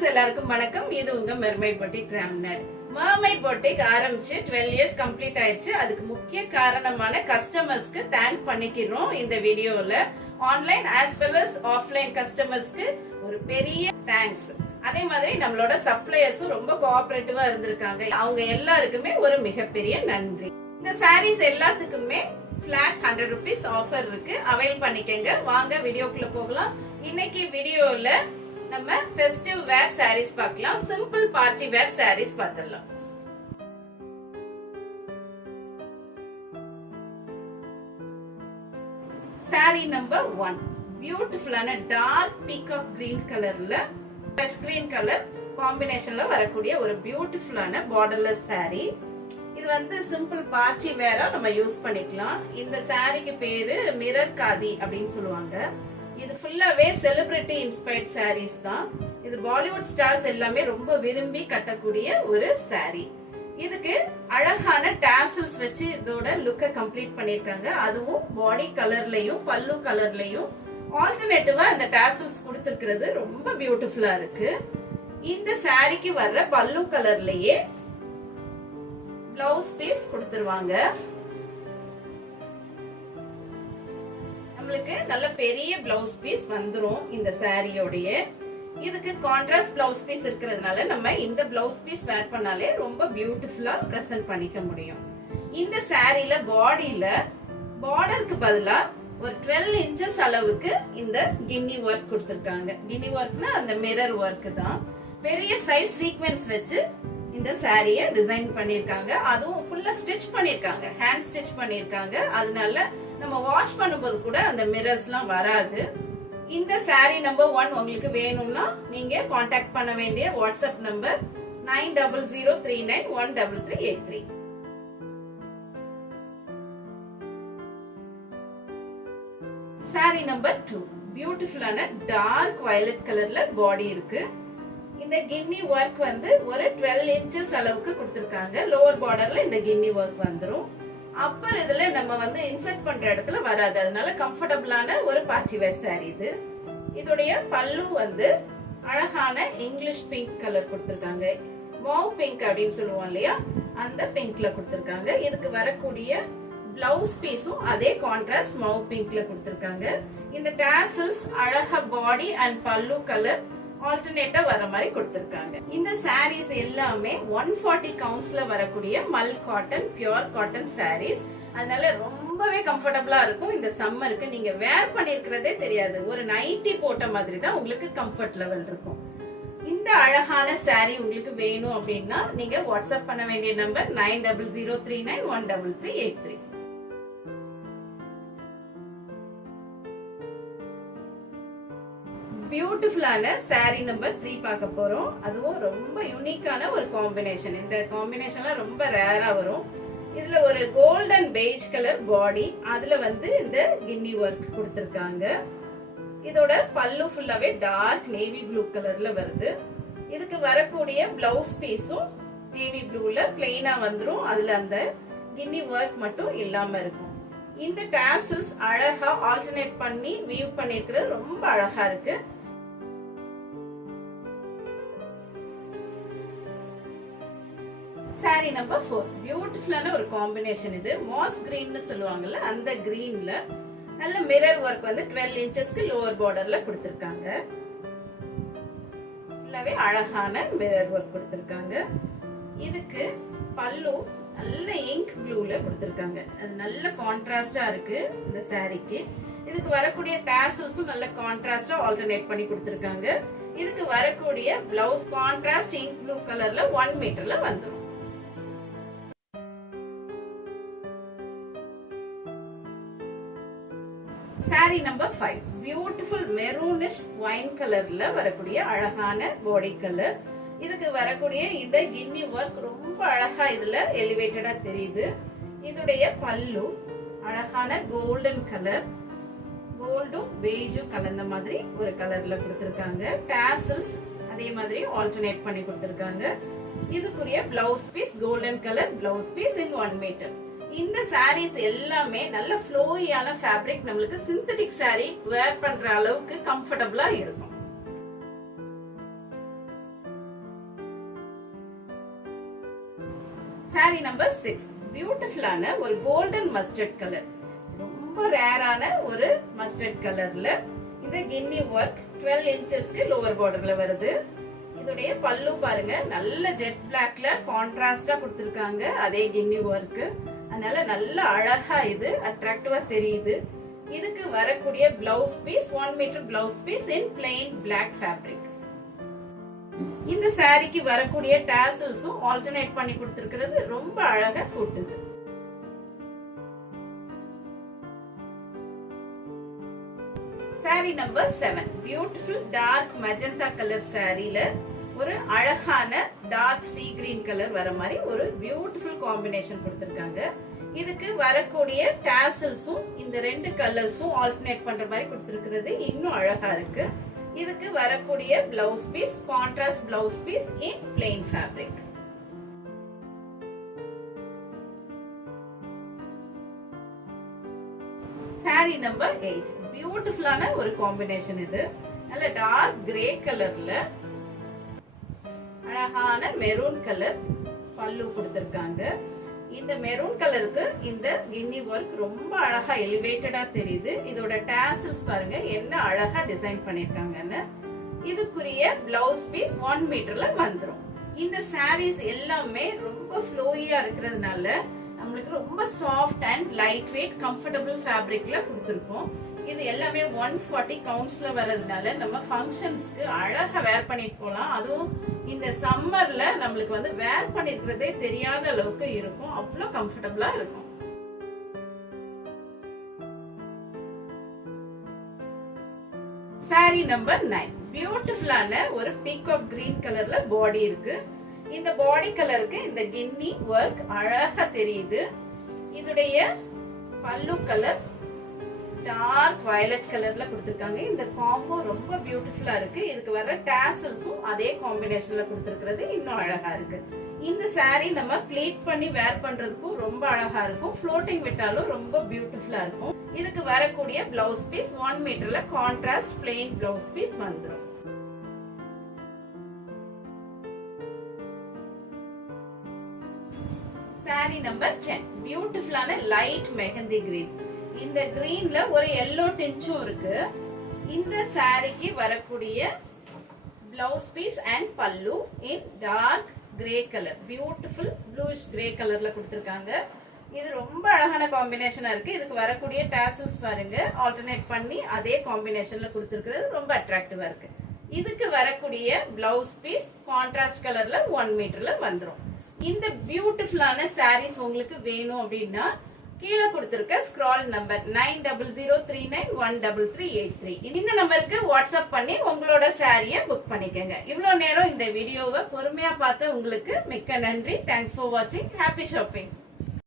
Friends எல்லாருக்கும் வணக்கம். இது உங்க mermaid boutique Ramnad. Mermaid boutique ஆரம்பிச்சு 12 இயர்ஸ் கம்ப்ளீட் ஆயிடுச்சு. அதுக்கு முக்கிய காரணமான கஸ்டமர்ஸ்க்கு தேங்க் பண்ணிக்கிறோம் இந்த வீடியோல. Online as well as offline கஸ்டமர்ஸ்க்கு ஒரு பெரிய தேங்க்ஸ். அதே மாதிரி நம்மளோட சப்ளையர்ஸும் ரொம்ப கோஆபரேட்டிவா இருந்திருக்காங்க. அவங்க எல்லாருக்குமே ஒரு மிகப்பெரிய நன்றி. இந்த சாரீஸ் எல்லாத்துக்குமே flat 100 rupees ஆஃபர் இருக்கு. அவைல் பண்ணிக்கங்க. வாங்க வீடியோக்குள்ள போகலாம். இன்னைக்கு வீடியோல நம்ம ஃபெஸ்டிவ் வேர் சாரீஸ் பார்க்கலாம். சிம்பிள் பார்ட்டி வேர் சாரீஸ் பார்த்துடலாம். சாரி நம்பர் 1 பியூட்டிஃபுல்லான டார்க் பீகாக் கிரீன் கலர்ல ஃப்ரெஷ் கிரீன் கலர் காம்பினேஷன்ல வரக்கூடிய ஒரு பியூட்டிஃபுல்லான பார்டர்லெஸ் சாரி. இது வந்து சிம்பிள் பார்ட்டி வேரா நம்ம யூஸ் பண்ணிக்கலாம். இந்த சாரிக்கு பேரு மிரர் காதி அப்படின்னு சொல்லுவாங்க. இது ஃபுல்லாவே செலிபிரிட்டி இன்ஸ்பயர்ட் சாரீஸ் தான். இது பாலிவுட் ஸ்டார்ஸ் எல்லாமே ரொம்ப விரும்பி கட்டக்கூடிய ஒரு சாரி. இதுக்கு அழகான டாசல்ஸ் வச்சு இதோட லுக்க கம்ப்ளீட் பண்ணிருக்காங்க. அதுவும் பாடி கலர்லயும் பல்லு கலர்லயும் ஆல்டர்னேட்டிவா இந்த டாசல்ஸ் கொடுத்திருக்கிறது ரொம்ப பியூட்டிஃபுல்லா இருக்கு. இந்த சாரிக்கு வர்ற பல்லு கலர்லயே பிளவுஸ் பீஸ் கொடுத்துருவாங்க. நம்மளுக்கு நல்ல பெரிய பிளவுஸ் பீஸ் வந்துரும் இந்த சாரியோடைய. இதுக்கு கான்ட்ராஸ்ட் பிளவுஸ் பீஸ் இருக்கிறதுனால நம்ம இந்த பிளவுஸ் பீஸ் வேர் பண்ணாலே ரொம்ப பியூட்டிஃபுல்லா பிரசன்ட் பண்ணிக்க முடியும். இந்த சாரில பாடியில பார்டருக்கு பதிலா ஒரு 12 inches அளவுக்கு இந்த கின்னி ஒர்க் கொடுத்திருக்காங்க. கின்னி ஒர்க்னா அந்த மிரர் ஒர்க் தான். பெரிய சைஸ் சீக்வென்ஸ் வச்சு இந்த சாரிய டிசைன் பண்ணிருக்காங்க. அதுவும் ஃபுல்லா ஸ்டிச் பண்ணிருக்காங்க. ஹேண்ட் ஸ்டிச் பண்ணிருக்காங்க. அதனால நம்ம வாஷ் பண்ணும்போது கூட அந்த மிரர்ஸ் எல்லாம் வராது. இந்த சாரி நம்பர் 1 உங்களுக்கு வேணும்னா நீங்க காண்டாக்ட் பண்ண வேண்டிய வாட்ஸ்அப் நம்பர் 9003913383. சாரி நம்பர் 2 பியூட்டிஃபுல்லான டார்க் வயலட் கலர்ல பாடி இருக்கு. இந்த கின்னி ஒர்க் வந்து ஒரு 12 inches அளவுக்கு கொடுத்திருக்காங்க. லோவர் பார்டர்ல இந்த கின்னி ஒர்க் வந்துரும். அப்பர் இதுல நம்ம வந்து இன்சர்ட் பண்ற இடத்துல வராது. அதனால கம்ஃபர்டபிளான ஒரு பார்ட்டி வேர் சாரி இது. இதோடைய பல்லு வந்து அழகான இங்கிலீஷ் பிங்க் கலர் கொடுத்திருக்காங்க. மௌவ் பிங்க் அப்படின்னு சொல்லுவோம் இல்லையா, அந்த பிங்க்ல கொடுத்திருக்காங்க. இதுக்கு வரக்கூடிய பிளவுஸ் பீஸும் அதே கான்ட்ராஸ்ட் மௌவ் பிங்க்ல கொடுத்திருக்காங்க. இந்த டாசல்ஸ் அழகா பாடி அண்ட் பல்லு கலர் ஆல்டர்னேட்டா வர மாதிரி கொடுத்திருக்காங்க. இந்த சாரீஸ் எல்லாமே 140 கவுண்ட்ஸ்ல வரக்கூடிய மல் காட்டன் பியூர் காட்டன் சாரீஸ். அதனால ரொம்பவே கம்ஃபர்டபிளா இருக்கும். இந்த சம்மருக்கு நீங்க வேர் பண்ணிருக்கிறதே தெரியாது. ஒரு நைட்டி போட்ட மாதிரி தான் உங்களுக்கு கம்ஃபர்ட் லெவல் இருக்கும். இந்த அழகான சாரி உங்களுக்கு வேணும் அப்படின்னா நீங்க வாட்ஸ்அப் பண்ண வேண்டிய நம்பர் 9003913383. பியூட்டிஃபுல்லான சாரி நம்பர் 3 பார்க்க போறோம். அதுவும் ரொம்ப யூனிக்கான ஒரு காம்பினேஷன். இந்த காம்பினேஷன்ல ரொம்ப ரேரா வரும். இதுல ஒரு கோல்டன் பெய்ஜ் கலர் பாடி, அதுல வந்து இந்த கின்னி ஒர்க் கொடுத்திருக்காங்க. இதோட பல்லு ஃபுல்லாவே டார்க் நேவி ப்ளூ கலர்ல வருது. இதுக்கு வரக்கூடிய பிளவுஸ் பீஸும் நேவி ப்ளூல பிளெயினா வந்துரும். அதுல அந்த கின்னி ஒர்க் மட்டும் இல்லாம இருக்கும். இந்த டாசல்ஸ் அழகா ஆல்டர்னேட் பண்ணி வியூ பண்ணிருக்கிறது ரொம்ப அழகா இருக்கு. சாரி நம்பர் 4 பியூட்டிஃபுல்லான ஒரு காம்பினேஷன். இது மாஸ் கிரீன்னு சொல்லுவாங்கல்ல, அந்த கிரீன்ல நல்ல மிரர் ஒர்க் வந்து 12 inchesக்கு லோவர் பார்டர்ல கொடுத்திருக்காங்க. ஃபுல்லாவே அழகான மிரர் ஒர்க் கொடுத்திருக்காங்க. இதுக்கு பல்லு நல்ல இங்க் ப்ளூல கொடுத்திருக்காங்க. அது நல்ல கான்ட்ராஸ்டா இருக்கு இந்த சாரிக்கு. இதுக்கு வரக்கூடிய டாசல்ஸும் நல்ல கான்ட்ராஸ்டா ஆல்டர்னேட் பண்ணி கொடுத்திருக்காங்க. இதுக்கு வரக்கூடிய பிளவுஸ் கான்ட்ராஸ்ட் இங்க் ப்ளூ கலர்ல 1 மீட்டர்ல வந்துடும். Sari number 5 beautiful maroonish wine கலர்ல வரக்கூடிய அழகான பாடி கலர். இதுக்கு வரக்கூடிய இந்த கின்னி ஒர்க் ரொம்ப அழகா இதுல எலிவேட்டடா தெரியுது. இதுடைய பல்லு அழகான கோல்டன் கலர், கோல்டும் பெய்ஜும் கலந்த மாதிரி ஒரு கலர்ல கொடுத்திருக்காங்க. டாசல்ஸ் அதே மாதிரி ஆல்டர்னேட் பண்ணி கொடுத்திருக்காங்க. இதுக்குரிய blouse piece golden colour blouse piece in 1 metre. இந்த சாரீஸ் எல்லாமே நல்ல ஃப்ளோயியான ஃபேப்ரிக். நம்மளுக்கு சிந்தட்டிக் சாரி வேர் பண்ற அளவுக்கு கம்ஃபர்டபிளா இருக்கும். saree number 6 பியூட்டிஃபுல்லான ஒரு கோல்டன் மஸ்டர்ட் கலர், ரொம்ப ரேரான ஒரு மஸ்டர்ட் கலர்ல இந்த கின்னி ஒர்க் 12 இன்ச்சஸ்க்கு லோவர் பார்டர்ல வருது. இதோடைய பல்லு பாருங்க, நல்ல ஜெட் பிளாக்ல கான்ட்ராஸ்டா கொடுத்திருக்காங்க, அதே கின்னி ஒர்க். அதனால நல்ல அழகா இது அட்ராக்டிவா தெரியுது. இதுக்கு வரக்கூடிய blouse piece 1 metre blouse piece in plain black fabric. இந்த சாரிக்கு வரக்கூடிய டாசல்ஸும் ஆல்டர்னேட் பண்ணி கொடுத்திருக்கிறது, ரொம்ப அழகா கூட்டுது. Sari number 7 beautiful dark magenta colour சாரில ஒரு அழகான டார்க் சீ கிரீன் கலர் வர மாதிரி ஒரு பியூட்டிஃபுல் காம்பினேஷன் கொடுத்திருக்காங்க. இதுக்கு வரக்கூடிய டாசல்ஸும் இந்த ரெண்டு கலர்ஸும் ஆல்டர்னேட் பண்ற மாதிரி கொடுத்திருக்கிறது, இன்னும் அழகா இருக்கு. இதுக்கு வரக்கூடிய blouse piece contrast blouse piece in plain fabric. Sari number 8 பியூட்டிஃபுல்லான ஒரு காம்பினேஷன். இது நல்ல டார்க் கிரே கலர்ல அழகான மெரூன் கலர் பல்லு கொடுத்திருக்காங்க. இந்த மெரூன் கலருக்கு இந்த கின்னி ஒர்க் ரொம்ப அழகா எலிவேட்டடா தெரியுது. இதோட டாசல்ஸ் பாருங்க என்ன அழகா டிசைன் பண்ணிருக்காங்கன்னு. இதுக்குரிய பிளவுஸ் பீஸ் 1 மீட்டர்ல வந்துரும். இந்த சாரீஸ் எல்லாமே ரொம்ப ஃப்ளோயியா இருக்கிறதுனால நம்மளுக்கு ரொம்ப soft and light weight comfortable ஃபேப்ரிக்ல கொடுத்திருக்கோம். இது எல்லாமே 140 கவுண்ட்ஸ்ல வர்றதுனால நம்ம ஃபங்க்ஷன்ஸ்க்கு அழகா வேர் பண்ணிட்டு போலாம். அதுவும் இந்த சம்மர்ல நம்மளுக்கு வந்து வேர் பண்ணிருக்கிறதே தெரியாத அளவுக்கு இருக்கும், அவ்வளவு கம்ஃபர்டபிளா இருக்கும். சாரி நம்பர் 9 பியூட்டிஃபுல்லான ஒரு பீகாக் கிரீன் கலர்ல பாடி இருக்கு. இந்த பாடி கலருக்கு இந்த கின்னி ஒர்க் அழகா தெரியுது. இதுடைய பல்லு கலர் டார்க் வயலட் கலர்ல கொடுத்திருக்காங்க. இந்த காம்போ ரொம்ப பியூட்டிஃபுல்லா இருக்கு. இதுக்கு வர டாசல்ஸும் அதே காம்பினேஷன்ல கொடுத்திருக்கிறது இன்னும் அழகா இருக்கு. இந்த சாரி நம்ம ப்ளீட் பண்ணி வேர் பண்றதுக்கும் ரொம்ப அழகா இருக்கும், ஃப்ளோட்டிங் விட்டாலும் ரொம்ப பியூட்டிஃபுல்லா இருக்கும். இதுக்கு வரக்கூடிய பிளவுஸ் பீஸ் 1 மீட்டர்ல கான்ட்ராஸ்ட் பிளெயின் பிளவுஸ் பீஸ் வந்துடும். சாரி நம்பர் 10 பியூட்டிஃபுல்லான லைட் மெஹந்தி கிரீன். இந்த கிரீன்ல ஒரு எல்லோ டிஞ்சும் இருக்கு. இந்த சாரிக்கு வரக்கூடிய பிளவுஸ் பீஸ் அண்ட் பல்லு in dark grey colour, beautiful bluish grey கலர்ல கொடுத்திருக்காங்க. இது ரொம்ப அழகான காம்பினேஷனா இருக்கு. இதுக்கு வரக்கூடிய டாசல்ஸ் பாருங்க, ஆல்டர்னேட் பண்ணி அதே காம்பினேஷன்ல கொடுத்திருக்கிறது ரொம்ப அட்ராக்டிவா இருக்கு. இதுக்கு வரக்கூடிய பிளவுஸ் பீஸ் கான்ட்ராஸ்ட் கலர்ல 1 மீட்டர்ல வந்துரும். இந்த பியூட்டிஃபுல்லான சாரீஸ் உங்களுக்கு வேணும் அப்படின்னா கீழே கொடுத்திருக்க ஸ்க்ரால் நம்பர் 9003913383 இந்த நம்பருக்கு வாட்ஸ்அப் பண்ணி உங்களோட சாரியை புக் பண்ணிக்கங்க. இவ்வளவு நேரம் இந்த வீடியோவை பொறுமையா பார்த்த உங்களுக்கு மிக்க நன்றி. தேங்க்ஸ் ஃபார் வாட்சிங். Happy shopping.